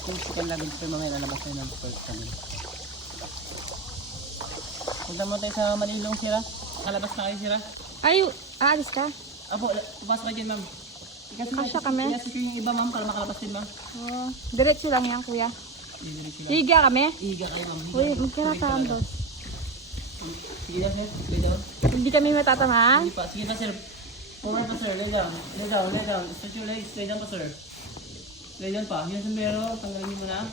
Ito yung chicken nuggets sir, mamaya lalabas tayo ng first kami. Punta mo tayo sa Manilong sira. Kalabas na kayo sira. Ay, aalis ka? Apo, pasok kayo dyan ma'am. Kasya kami? Kasi yung iba ma'am, para makalabas din ma'am. Oo. Diretso lang yan, kuya. Didiretso lang. Higa kami? Ihiga kayo ma'am. Uy, magkira tayo dos. Sige na sir, lay down. Hindi kami matatamaan? Sige pa, sige pa sir. Forward pa sir, lay down. Lay down, lay down. Stretch your legs, lay down pa sir. Lay down pa. Yung sombrero, tanggalin niyo muna.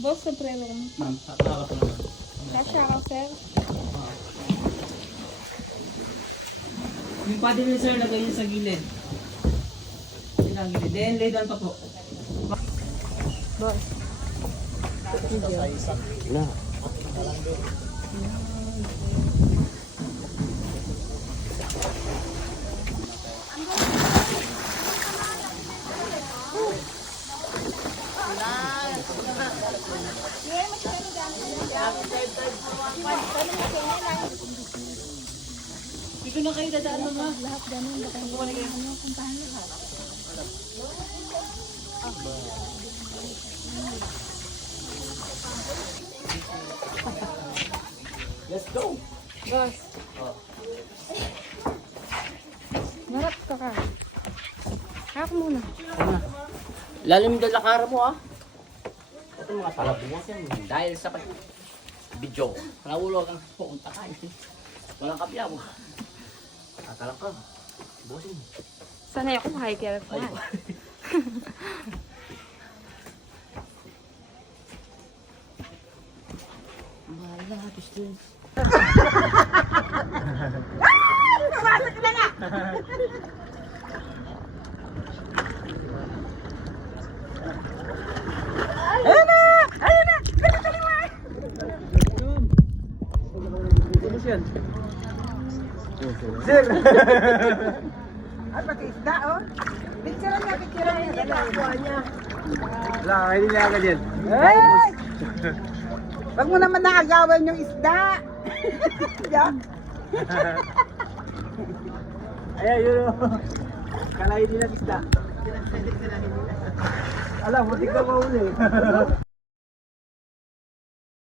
Boss, sombrero mo. Ma'am, hawak ko naman. Kasya ka, sir? Yung paddle niyo sir, lagay niyo sa gilid. Sa gilid. Then, lay down pa po. Boss. Na. Dito na kayo dadaan mga. Lahat ganun. Baka ano, puntahan lahat. Let's go. Boss. Oh. Marap ka ka. Hak muna. Lalim yung dalakara mo ah. Ito mga palabungas yan. Dahil sa video. Nahulog ang pupunta ka. Walang kapya mo. Tatalak ka. Bosin. Sanay ako makikirat Ay. na. Bahala, distance. Sir! Ay, pag-isda, oh. Picture niya, picture niya. Dalawa niya. Wala, hindi niya agad yan. Ay! Wag mo naman nakagawan yung isda. Yeah. Ayan, yun o. Kalahin nila isda. Alam, butik ka mauli.